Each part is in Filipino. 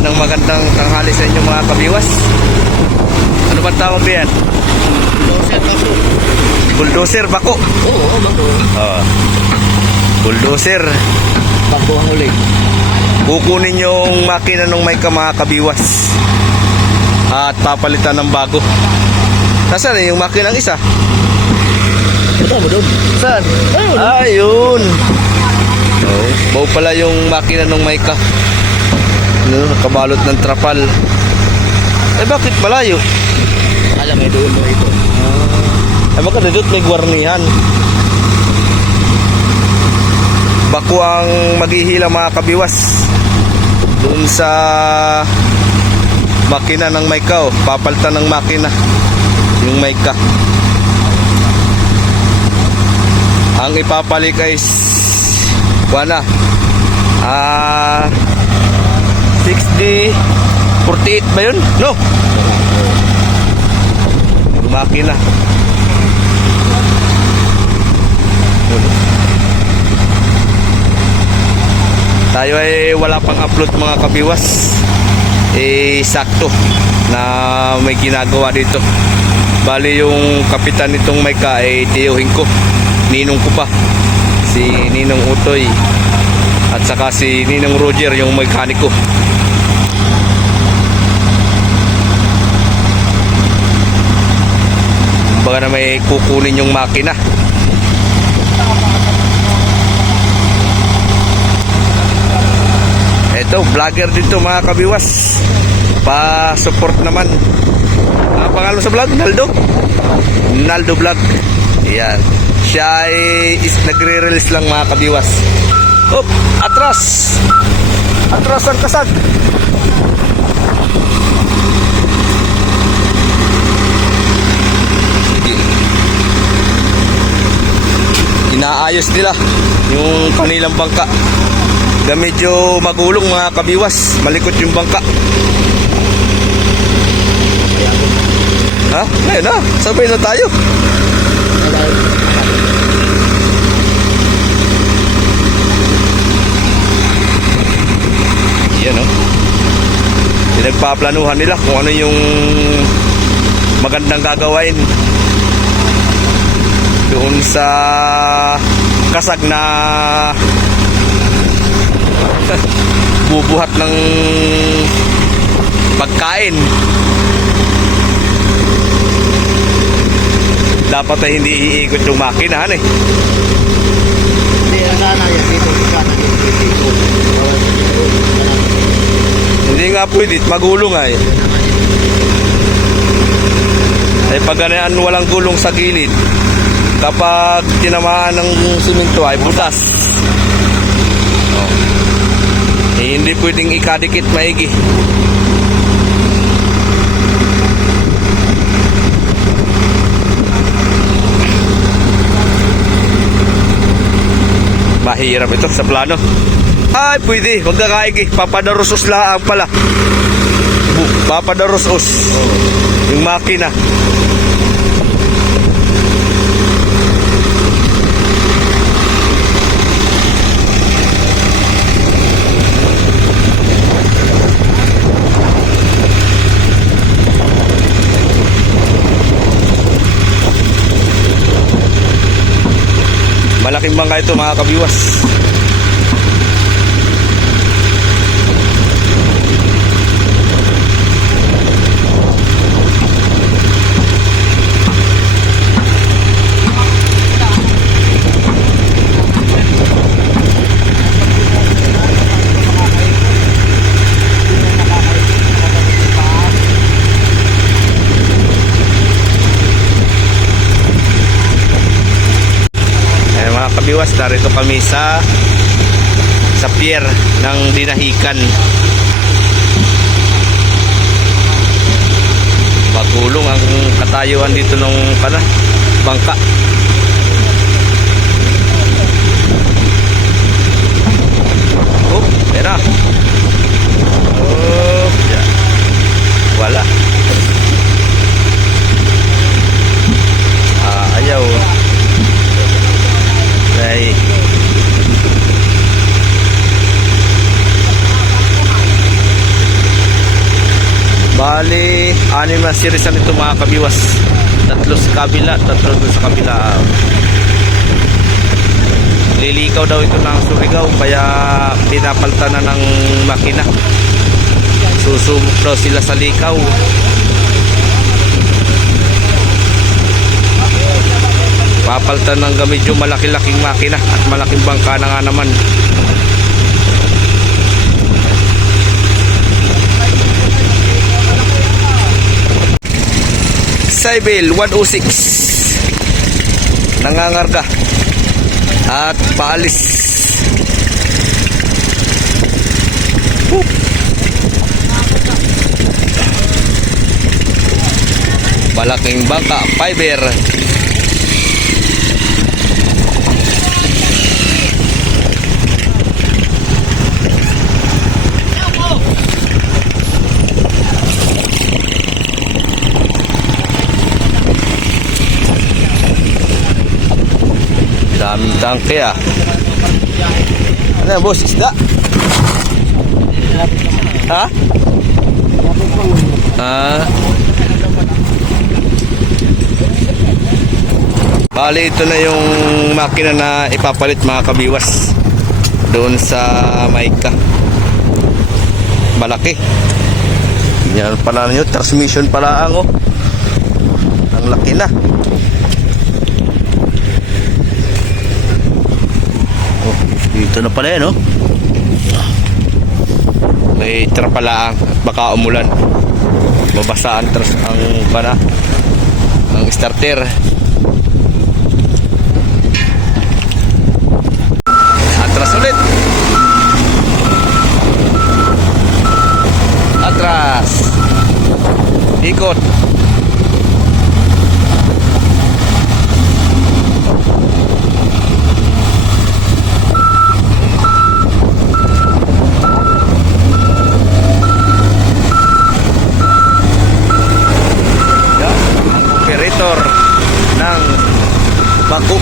magandang tanghali sa inyo mga kabiwas. Ano ba tawag diyan? Bulldozer bako. Bulldozer bako. Oo, bako. Bulldozer. Bako ang huli. Kukunin yung makina ng may mga kabiwas at papalitan ng bago. Nasaan yung makina ng isa? Ito mo doon. Saan? Ayun. Oh, bau pala yung makina ng Mica. Nakabalot ng trapal. Eh bakit malayo? Alam mo doon mo ito. Eh baka dito may gwarnihan. Bako ang maghihila mga kabiwas doon sa makina ng Mica. Oh. Papalitan ng makina yung Mica. Ang ipapalit ay wala 60 48 ba yun? No, makina. Tayo ay wala pang upload mga kabiwas. Sakto na may ginagawa dito. Bali yung kapitan nitong Mica ay tiyuhin ko, ninong ko pa, si Ninong Utoy at saka si Ninong Roger yung mekaniko. Baka na may kukunin yung makina. Ito, vlogger dito mga kabiwas. Pa-support naman. Ang pangalan sa vlog? Naldo Vlog. Ayan. Siya ay nagre-release lang mga kabiwas. Hop! Atras! Atras ang kasag! Inaayos nila yung kanilang bangka. Medyo magulong mga kabiwas. Malikot yung bangka. Ha? Ngayon na. Sabay na tayo. Yan o. Pinagpaplanuhan nila kung ano yung magandang gagawin doon sa kasag na bubuhat ng pagkain. Dapat ay hindi iikot yung makina eh. Hindi, ang nana yan dito. Dito. Hindi nga pwede, magulong ay. Ay pag ganyan walang gulong sa gilid, kapag tinamaan ng simento ay butas. Eh, hindi pwedeng ikadikit maigi. Mahirap ito sa plano. Ay, pwede. Huwag ka kaigi. Papadarusos lang pala. Papadarusos. Yung makina. Malaking bangka ito mga kabiwas. Kabiwas, narito kami sa pier ng Dinahican. Pagulong ang katayuan dito ng bangka. Oh, pera. Oh, yeah. Wala. Ayaw. Ay. Bali, 6 na series na ito mga kabiwas. 3 sa kabila, 3 doon sa kabila. Lilikaw daw ito ng Surigao, kaya pinapalta na ng makina. Susubok daw sila sa likaw. Papalta ng medyo malaki-laking makina at malaking bangka na nga naman. Cybel 106 nangangarga at paalis. Malaking bangka, fiber. Daming tangke ah. Ano yan boss? Isda? Ha? Bali ito na yung makina na ipapalit mga kabiwas doon sa Maika. Malaki. Yan pala nyo, transmission pala ang ang laki na. Dito na pala yan, oh. May trapalaang at baka umulan. Mabasaan ang starter. Atras ulit. Atras. Ikot. Ng bako.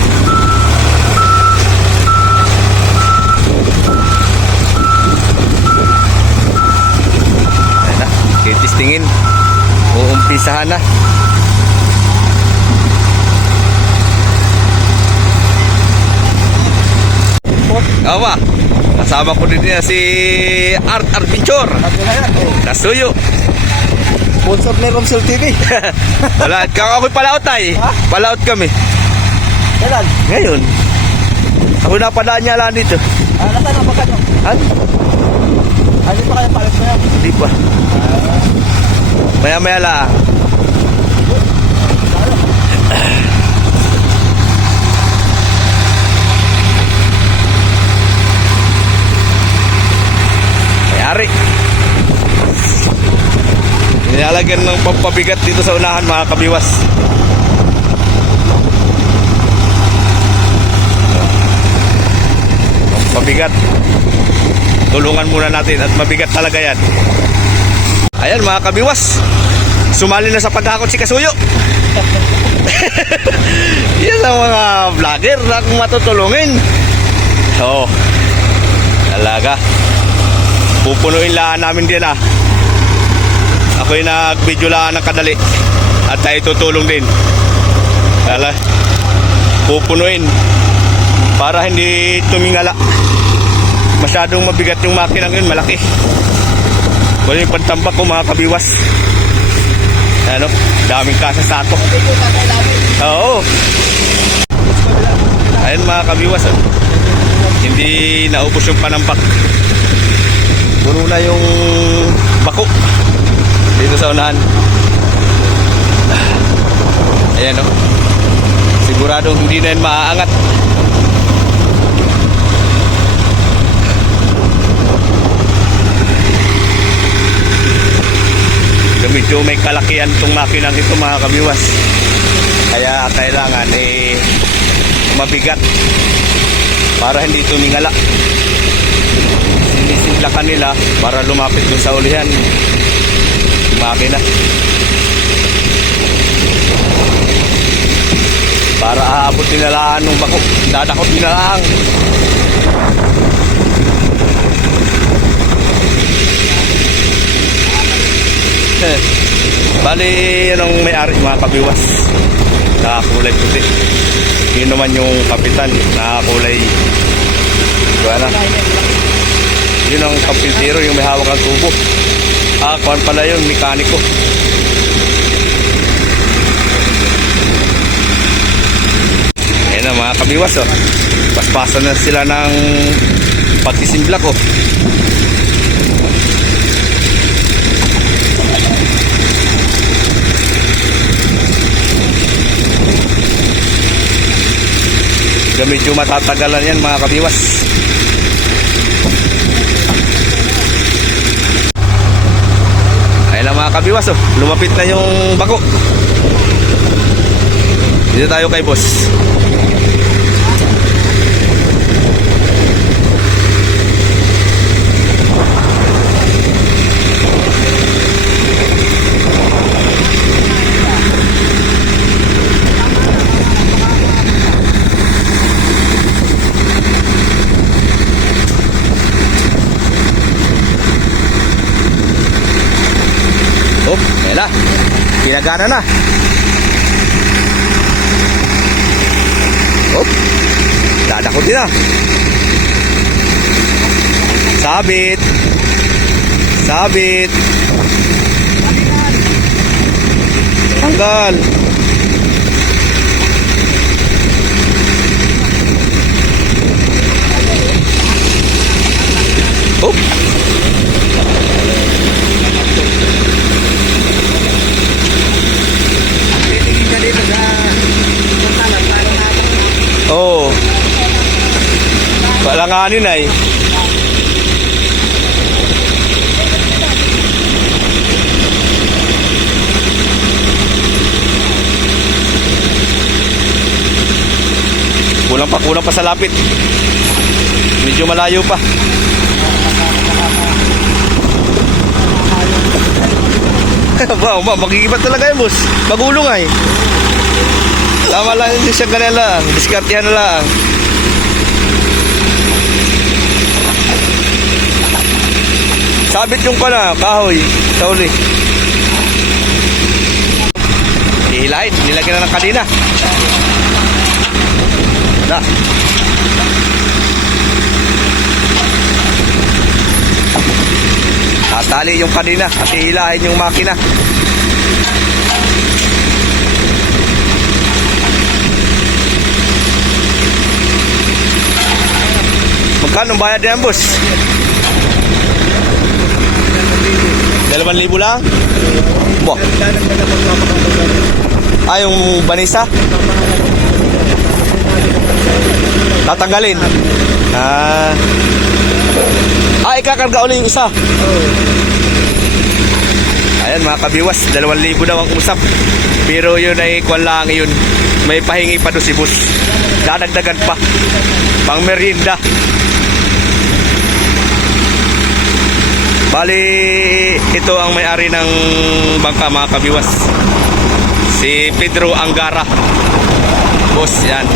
Ayan na, titistingin. Uumpisahan na. Awa, kasama ko din niya si Art Adventure. Nasuyo. Sponsor na Romsel TV. Wala, ako'y palaot ay. Palaot kami. Kailan? Ngayon. Ako napadaan niya lang dito. Nasaan ang baka nyo? Ano? Hindi pa kayo palit na yan? Hindi pa. Maya-maya lang. Mayari. Nilalagyan ng pampabigat dito sa unahan mga kabiwas. Pampabigat. Tulungan muna natin at mabigat talaga yan. Ayan mga kabiwas. Sumali na sa paghakot si Kasuyo. Yan ang mga vlogger na kung matutulungin. Oo. Talaga. Pupunuin lang namin din ah. Ako'y nag-video lang ng kadali at tayo tutulong din. Kala, pupunuin para hindi tumingala. Masyadong mabigat yung makinang yun, malaki. Wala yung pantambak ko mga kabiwas. Ano, daming kasa sa ato. Oo. Ayun mga kabiwas, hindi naubos yung panambak. Puno na yung bako dito sa unahan. Ayan o. Siguradong hindi na yun maaangat. Medyo may kalakihan itong makinang ito mga kabiwas. Kaya kailangan mabigat para hindi tumingala. Sinisiglakan nila para lumapit dun sa ulihan. Makina para aabot nilalaan ng bako, dadakot nilalaan. Bali, yan ang may-ari mga kabiwas. Nakakulay puti. Yun naman yung kapitan, nakakulay. Diba na? Yun ang kapitero, yung may hawak ng tubo. Kuwan pala yun, mekaniko. Ayan na mga kabiwas, oh. Paspasan na sila ng pagsisimblak, oh. Medyo matatagalan yan mga kabiwas. Ayan lang mga kabiwas, oh. Lumapit na yung bako. Dito tayo kay boss. Oh, ayan na. Pinagana na. Oh, dadakutin na. Sabit. Sabit. Tanggal. Oh. Oh. Palanganin ay. Kulang pa sa lapit. Medyo malayo pa. Makikibat talaga yan, boss. Magulong ay. Tama lang, hindi siya ganyan lang. Diskartihan na lang. Sabit yung pana, kahoy, sa uli. Ihilahin, nilagyan na ng kadina. Na. Tatali yung kadina at ihilahin yung makina. Magkano bayad yan, boss? 2,000 lang? Bo. Yung banisa? Tatanggalin? Ikakarga ulit yung isa? Ayan mga kabiwas, 2,000 daw ang usap. Pero yun ay kwan lang yun. May pahingi pa doon si boss. Dadagdagan pa. Pang merienda. Bali, ito ang may-ari ng bangka mga kabiwas. Si Pedro Angara. Boss, yan.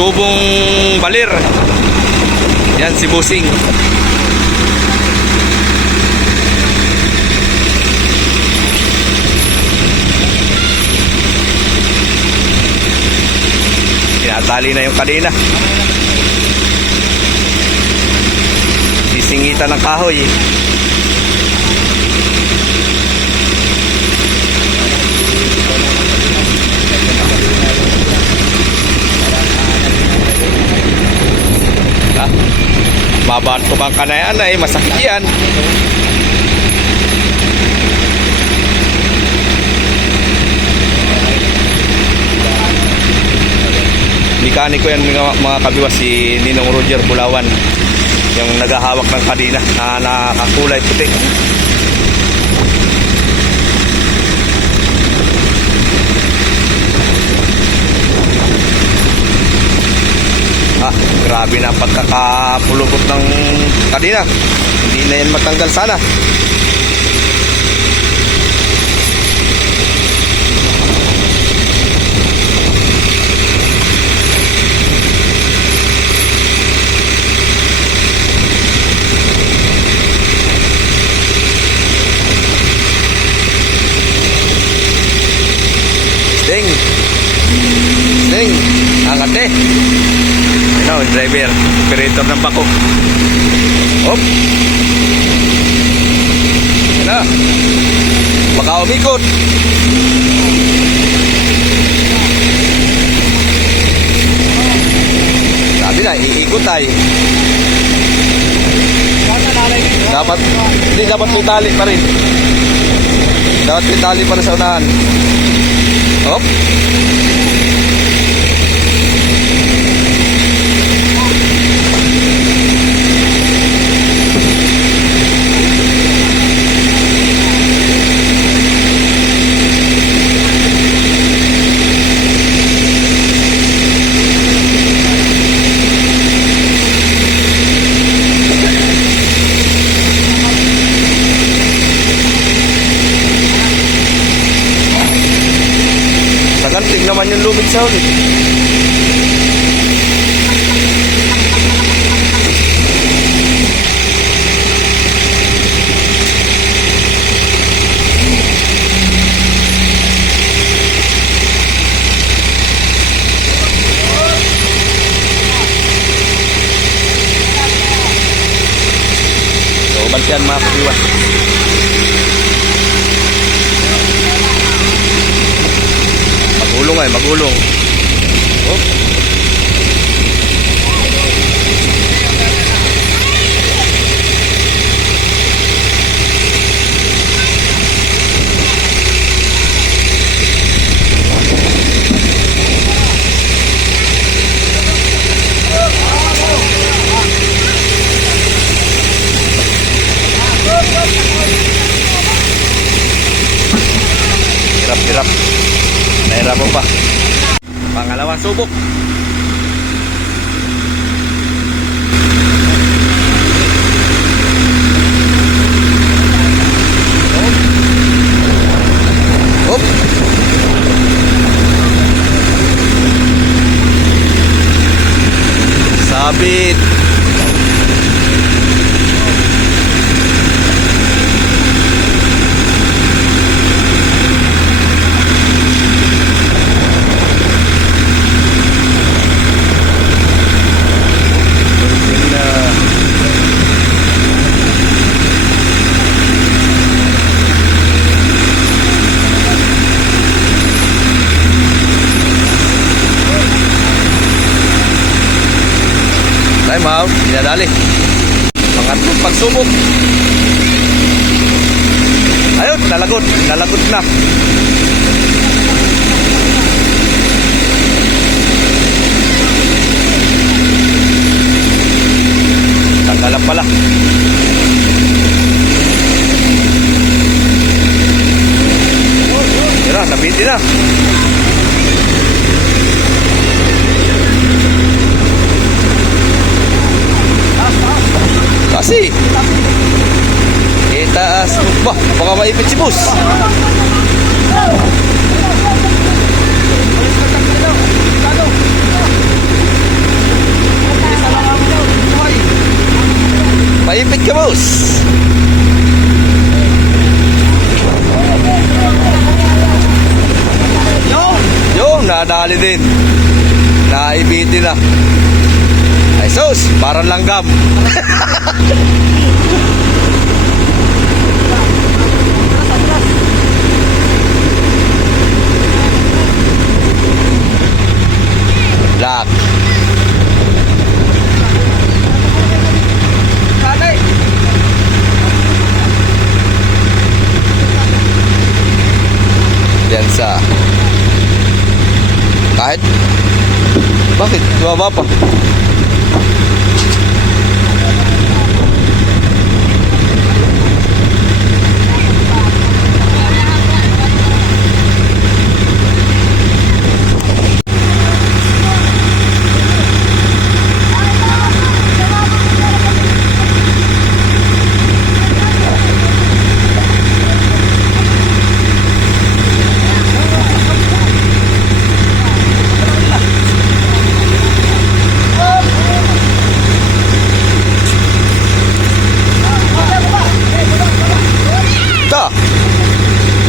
Tubong balir. Yan si Busing. Tinatali na yung kadena. Singitan ng kahoy. Babato kang kanayan ay masakit yan. Mekaniko yan mga kabiwas, si Ninong Roger Bulawan. Yung naghahawak ng kadina na nakakulay puti. Grabe na pagkakapulupot ng kadina. Hindi na yan matanggal sana. driver, operator ng bako. Hop. Yan na. Baka umikot. Sabi na, iikot tayo. Dapat, hindi dapat may tali pa rin. Dapat may tali pa rin sa unahan. Hop. Saganting naman yung lubid sa ulit. So, bantiyan mga kabiwas. Magulong ay, magulong. Oh. Hirap. Nahirap mo pa. Pangalawang subok. Hop. Sabit. Time out, dinadali. Pangatlong pagsubok. Ayun, nalagot na. Tanggalan pala. Tira, nabiti na. Kasi itaas. Bah, baka maipit si boss. Maipit ka, boss. Yung nadali din. Naibitin na. Ay sus, parang langgam. Lock. Yan sa kahit bakit baba pa.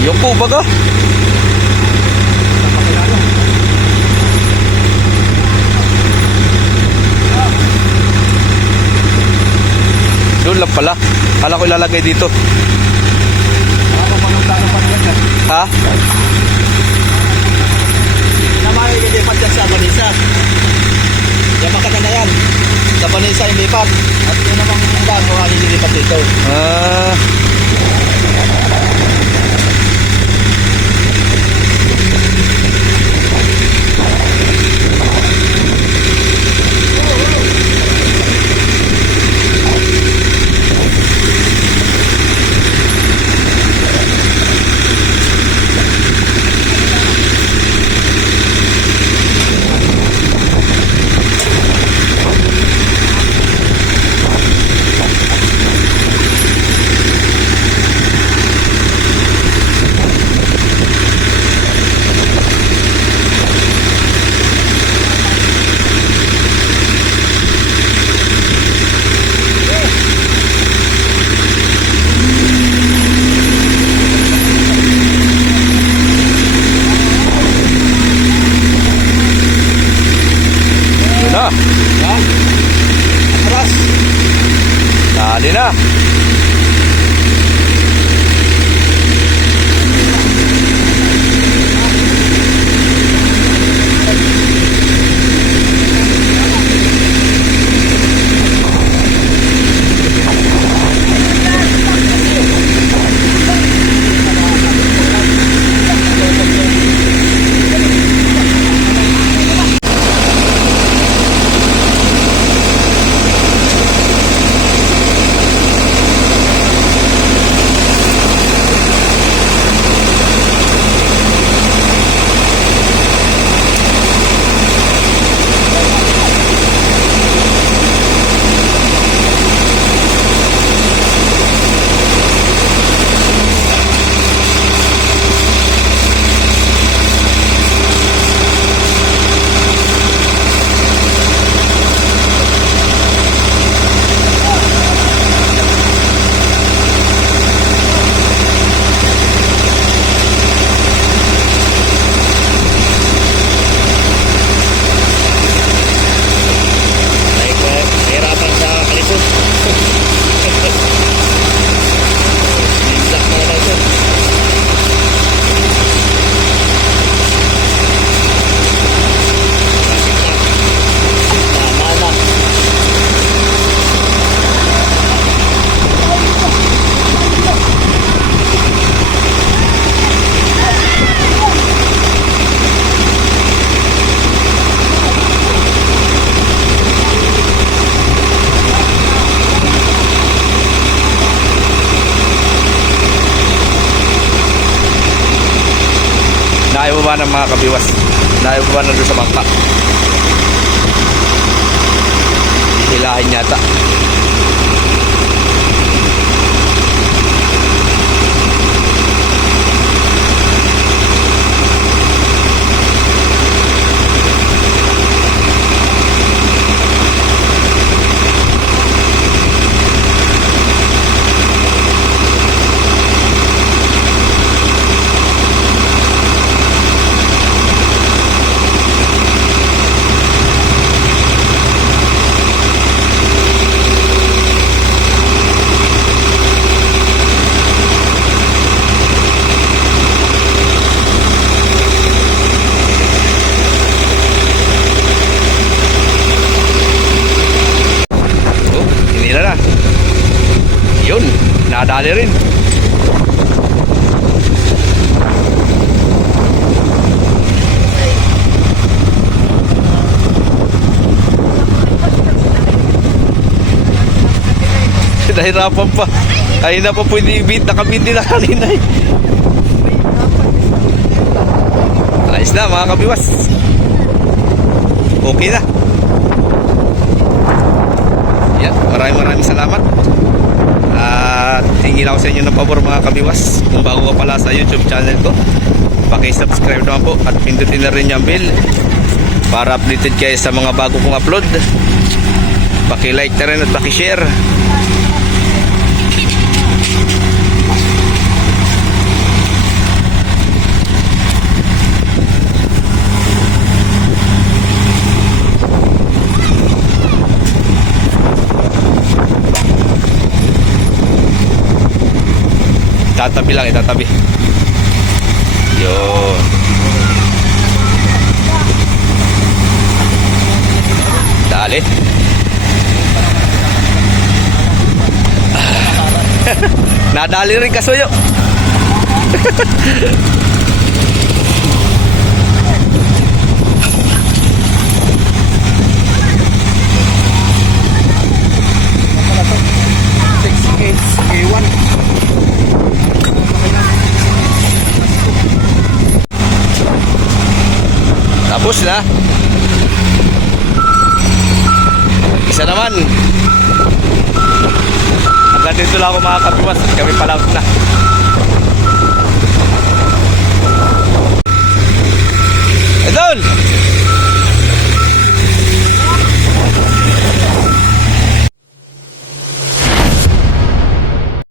Yung po baga. Doon lang pala. Kala ko ilalagay dito. Ha? Naman ay lilipat yan sa Banisa. Yan makata na yan. Sa Banisa yung lipat. At yun namang bago ang lilipat dito. Ah. Yun na. Yan. Atras. Dali na. Hirapan sa kalisod. Minsak na lang ito. Tama na. Naayaw ba ng mga kabiwas? Naayaw ba na doon sa bangka? Hilahin yata. Yun, nadali rin. Nahirapan pa. Kanina pa pwede i-beat. Nakabit nila kanina eh. Ayos na mga kabiwas. Okay na. Yan, maraming salamat. At tingin ako sa inyo ng pabor mga kabiwas. Kung bago ka pala sa YouTube channel ko, paki-subscribe naman po at pindutin na rin yung bell para updated kayo sa mga bago kong upload. Paki-like na rin at paki-share. Itatabi lang, itatabi. Yun. Dali. Nadali rin kasuyo. Tapos na. Isa naman. Hanggang dito lang ako mga kapiwas. Kami pala na.